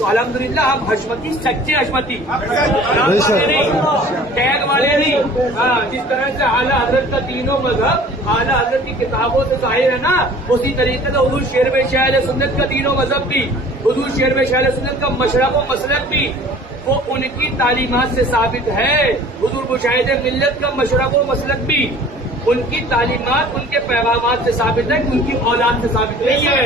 تو الحمدللہ ہم حشمتی سچے حشمتی ٹیگ والے نہیں. جس طرح سے اعلیٰ حضرت کا تینوں مذہب اعلیٰ حضرت کی کتابوں سے ظاہر ہے نا، اسی طریقے سے حضور شیر شاہ اہل سنت کا تینوں مذہب بھی، حضور شیر شاہ اہل سنت کا مشرب و مسلک بھی وہ ان کی تعلیمات سے ثابت ہے. حضور مشاہد ملت کا مشرب و مسلک بھی ان کی تعلیمات، ان کے پیغامات سے ثابت ہے، ان کی اولاد سے ثابت نہیں ہے.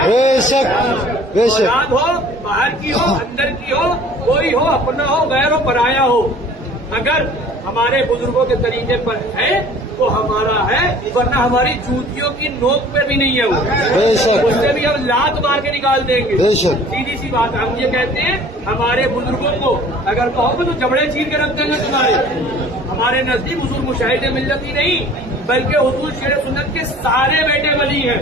اولاد ہو، باہر کی ہو، اندر کی ہو، کوئی ہو، اپنا ہو، غیر ہو، پرایا ہو، اگر ہمارے بزرگوں کے طریقے پر ہے تو ہمارا ہے، ورنہ ہماری جوتیوں کی نوک پہ بھی نہیں ہے وہ، اس سے بھی ہم لات مار کے نکال دیں گے. سیدھی سی بات. ہم یہ کہتے ہیں ہمارے بزرگوں کو اگر کہو گے تو جبڑے چیر کے رکھ دیں گے تمہارے. ہمارے نزدیک حضور مشاہد ملت ہی نہیں بلکہ حضور شیر سنت کے سارے بیٹے ولی ہیں.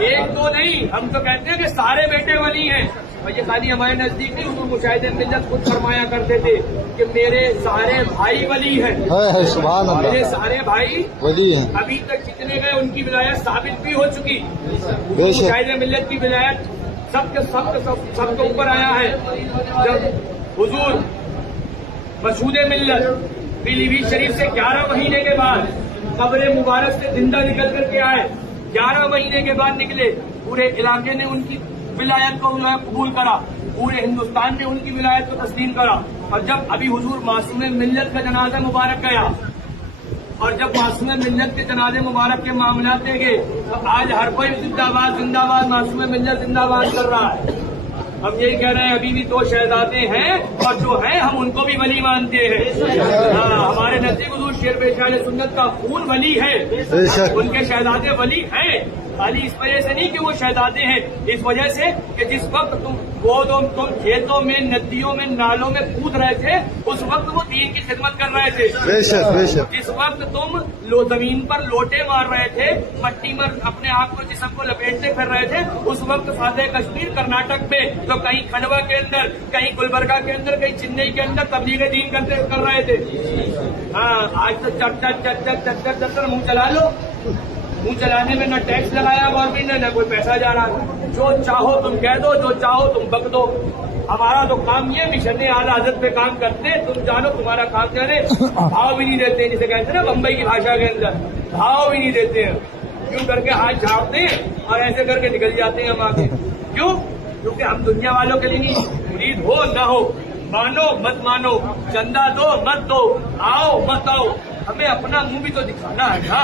ایک دو نہیں، ہم تو کہتے ہیں کہ سارے بیٹے ولی ہیں. اور یہ خالی ہمارے نزدیک نہیں، حضور مشاہد ملت خود فرمایا کرتے تھے کہ میرے سارے بھائی ولی ہیں. میرے سارے بھائی ولی ہیں. ابھی تک جتنے گئے ان کی ولایت ثابت بھی ہو چکی. مشاہد ملت کی ولایت سب کے اوپر آیا ہے. جب حضور مشہود ملت پیلی بھیت شریف سے 11 مہینے کے بعد قبر مبارک سے زندہ نکل کر کے آئے، 11 مہینے کے بعد نکلے، پورے علاقے نے ان کی ولایت کو قبول کرا، پورے ہندوستان نے ان کی ولایت کو تسلیم کرا. اور جب ابھی حضور معصوم ملت کا جنازہ مبارک گیا، اور جب معصوم ملت کے جنازے مبارک کے معاملات گئے تو آج ہر کوئی زندہ باد معصوم ملت زندہ باد کر رہا ہے. ہم یہی کہہ رہے ہیں ابھی بھی 2 شہزادے ہیں، اور جو ہیں ہم ان کو بھی ولی مانتے ہیں. ہمارے نزدیک حضور شیر شاہ سنت کا خون ولی ہے، ان کے شہزادے ولی ہیں. خالی اس وجہ سے نہیں کہ وہ شہزادے ہیں، اس وجہ سے کہ جس وقت تم کھیتوں میں، ندیوں میں، نالوں میں کود رہے تھے اس وقت وہ دین کی خدمت کر رہے تھے. جس وقت تم زمین پر لوٹے مار رہے تھے، مٹی میں اپنے آپ کو جسم کو لپیٹتے پھر رہے تھے، اس وقت فاتح کشمیر کرناٹک میں تو کہیں کھنڈوا کے اندر، کہیں گلبرگہ کے اندر، کہیں چنئی کے اندر تبلیغ دین کر رہے تھے. آج تو چر منہ چلا لو. منہ چلانے میں نہ ٹیکس لگایا گورنمنٹ نے، نہ کوئی پیسہ جا رہا. جو چاہو تم کہہ دو، جو چاہو تم بک دو. ہمارا تو کام یہ مشن اعلیٰ حضرت پہ کام کرتے، تم جانو تمہارا کام جانے. بھاؤ بھی نہیں دیتے، جسے کہتے ہیں نا بمبئی کی بھاشا کے اندر، بھاؤ بھی نہیں دیتے ہیں. کیوں کر کے ہاتھ جھاڑتے ہیں اور ایسے کر کے نکل جاتے ہیں ہم آگے. کیوں؟ کیونکہ ہم دنیا والوں کے لیے نہیں. مرید ہو نہ ہو، مانو مت مانو، چندہ دو مت دو، آؤ مت آؤ، ہمیں اپنا منہ بھی تو دکھانا ہے نا.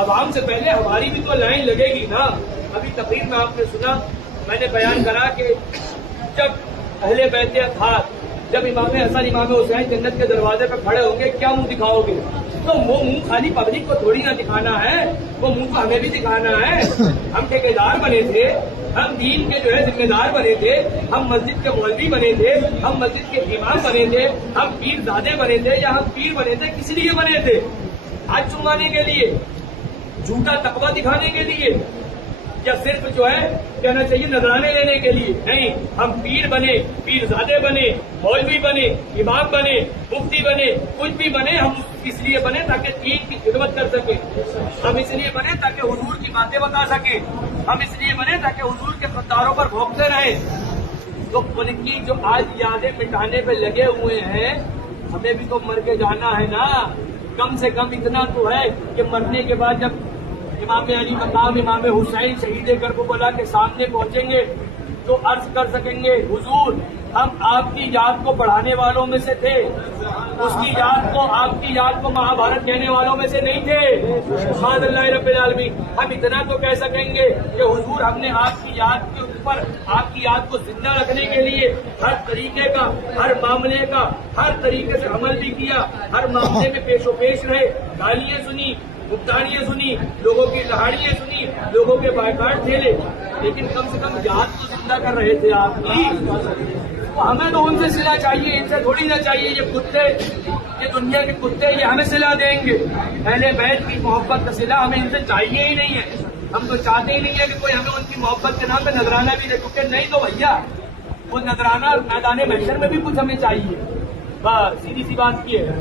عوام سے پہلے ہماری بھی تو لائن لگے گی نا. ابھی تقریر میں آپ نے سنا، میں نے بیان کرا کہ جب اہل بیت اطہار، جب امام حسن امام حسین جنت کے دروازے پہ کھڑے ہوں گے، کیا منہ دکھاؤ گے؟ تو وہ منہ خالی پبلک کو تھوڑی نہ دکھانا ہے، وہ منہ تو ہمیں بھی دکھانا ہے. ہم ٹھیکیدار بنے تھے، ہم دین کے جو ہے ذمہ دار بنے تھے، ہم مسجد کے مولوی بنے تھے، ہم مسجد کے امام بنے تھے، ہم پیر زادے بنے تھے، یا ہم پیر بنے تھے کس لیے بنے تھے؟ ہاتھ چمانے کے لیے، جھوٹا تقویٰ دکھانے کے لیے، یا صرف جو ہے کہنا چاہیے نذرانے لینے کے لیے؟ نہیں، ہم پیر بنے، پیر زادے بنے، مولوی بنے، امام بنے، مفتی بنے، کچھ بھی بنے، ہم اس لیے بنے تاکہ دین کی خدمت کر سکیں. ہم اس لیے بنے تاکہ حضور کی باتیں بتا سکیں. ہم اس لیے بنے تاکہ حضور کے خطاروں پر بھونکتے رہیں. تو ان کی جو آج یادیں مٹانے پہ لگے ہوئے ہیں، ہمیں بھی تو مر کے جانا ہے نا. کم سے کم اتنا تو ہے کہ مرنے کے بعد جب امام علی مقام امام حسین شہید کربلا کے سامنے پہنچیں گے تو عرض کر سکیں گے، حضور ہم آپ کی یاد کو بڑھانے والوں میں سے تھے، اس کی یاد کو، آپ کی یاد کو مہابھارت کہنے والوں میں سے نہیں تھے. سبحان اللہ رب العالمین. ہم اتنا تو کہہ سکیں گے کہ حضور ہم نے آپ کی یاد کے اوپر، آپ کی یاد کو زندہ رکھنے کے لیے ہر طریقے کا، ہر معاملے کا، ہر طریقے سے عمل بھی کیا، ہر معاملے میں پیش و پیش رہے، گالیاں سنی، گفتاریاں سنی، لوگوں کی لہاڑیاں سنی، لوگوں کے بائیکاٹ جھیلے، لیکن کم سے کم یاد تو زندہ کر رہے تھے آپ کی. تو ہمیں تو ان سے صلہ چاہیے، ان سے تھوڑی نہ چاہیے. یہ کتے، یہ دنیا کے کتے، یہ ہمیں صلہ دیں گے. اہل بیت کی محبت کا صلہ ہمیں ان سے چاہیے ہی نہیں ہے. ہم تو چاہتے ہی نہیں ہے کہ کوئی ہمیں ان کی محبت کے نام پہ نذرانہ بھی دے. کیونکہ نہیں تو بھیا وہ نذرانہ میدان محشر میں بھی کچھ ہمیں چاہیے. بس سیدھی سی بات کی ہے.